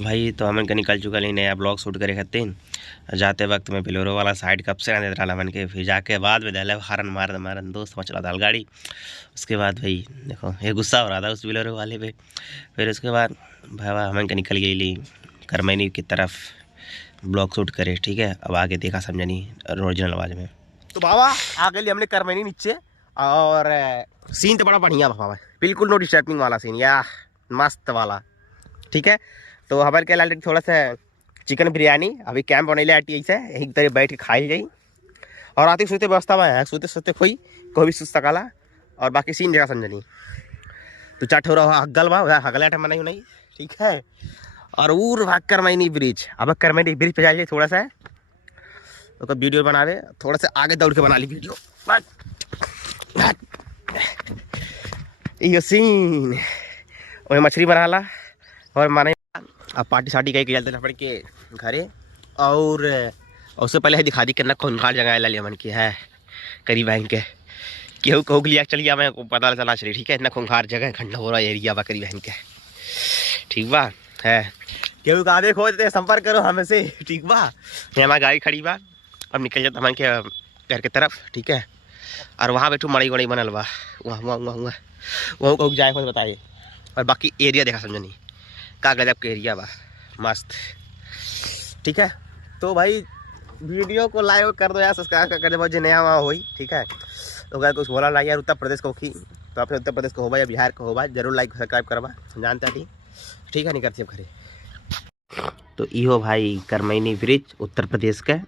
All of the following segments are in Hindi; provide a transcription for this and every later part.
भाई तो हमन के निकल चुका ही नया ब्लॉग शूट करे खातिर। जाते वक्त में बोलेरो वाला साइड कब से ना देता रहा मन के, फिर जाके बाद में दहले हारन मारन दोस्त चला था गाड़ी। उसके बाद भाई देखो ये गुस्सा हो रहा था उस बोलेरो वाले पे। फिर उसके बाद भाई हमन के निकल गई करमैनी की तरफ ब्लॉग शूट करे। ठीक है, अब आगे देखा समझनी ओरिजिनल आवाज में। तो बाबा आ गए हमने करमैनी नीचे, और सीन तो बड़ा बढ़िया बाबा, बिल्कुल नो डिस्टर्बिंग वाला सीन या मस्त वाला। ठीक है, तो हमारे क्या लाल थोड़ा सा चिकन बिरयानी अभी कैंप बने आटी ऐसे एक तरह बैठ के खाई जाई, और आते सोते व्यवस्था में है, सोते सोते कोई भी सुस्त काला, और बाकी सीन जगह समझनी। तो चाट हो रहा हगल बा हगल आटा मनाई नहीं। ठीक है, और उर भाग करमैनी ब्रिज, अब करमैनी ब्रिज पे जाइए थोड़ा सा तो वीडियो बनावे, थोड़ा सा आगे दौड़ के बना ली वीडियो। ये सीन वही मछली बना ला और माने अब पार्टी सार्टी कहीं चलते पड़ के घरे। और उससे पहले दिखा दी कितना खूंखार जगह है लिया मन की है करीब बहन के केहू कहू लिया चल गया, मैं पता चला चली। ठीक है, इतना खूंखार जगह खंडा हो रहा एरिया बा करीब बहन के। ठीक बा है, केहू का आगे खो देते संपर्क करो हमसे। ठीक बा, हमारी गाड़ी खड़ी बा, अब निकल जाता मन के घर की तरफ। ठीक है, और वहाँ बैठू मड़ई वड़ई बनल बा, वहाँ कहूँ जाए बताइए। और बाकी एरिया देखा समझनी का गजब के एरिया बा, मस्त। ठीक है, तो भाई वीडियो को लाइक कर दो यार, सब्सक्राइब कर दो जो नया वहाँ हुई। ठीक है, तो अगर कुछ बोला यार उत्तर प्रदेश को की तो अपने उत्तर प्रदेश को हो या बिहार को हो जरूर लाइक सब्सक्राइब करवा, जानता थी। ठीक है, नहीं करती अब खरे। तो इहो भाई करमैनी ब्रिज उत्तर प्रदेश का,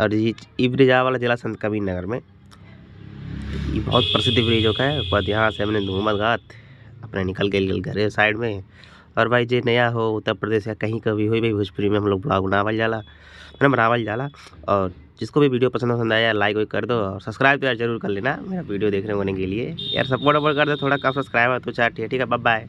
और ये ब्रिज आने वाला जिला संत कबीर नगर में। ये बहुत प्रसिद्ध ब्रिज का है। बाद यहाँ से हमने धूमत घाट अपने निकल गए घरे साइड में। और भाई जे नया हो उत्तर प्रदेश या कहीं कभी हुई भाई भोजपुरी में हम लोग ब्लॉग बनावल जाला। और जिसको भी वीडियो पसंद आया लाइक वाइक कर दो, और सब्सक्राइब तो यार जरूर कर लेना मेरा वीडियो देखने होने के लिए यार। सपोर्ट वपोर्ट कर दो, थोड़ा कम सब्सक्राइबर तो चार। ठीक है, बाय बाय।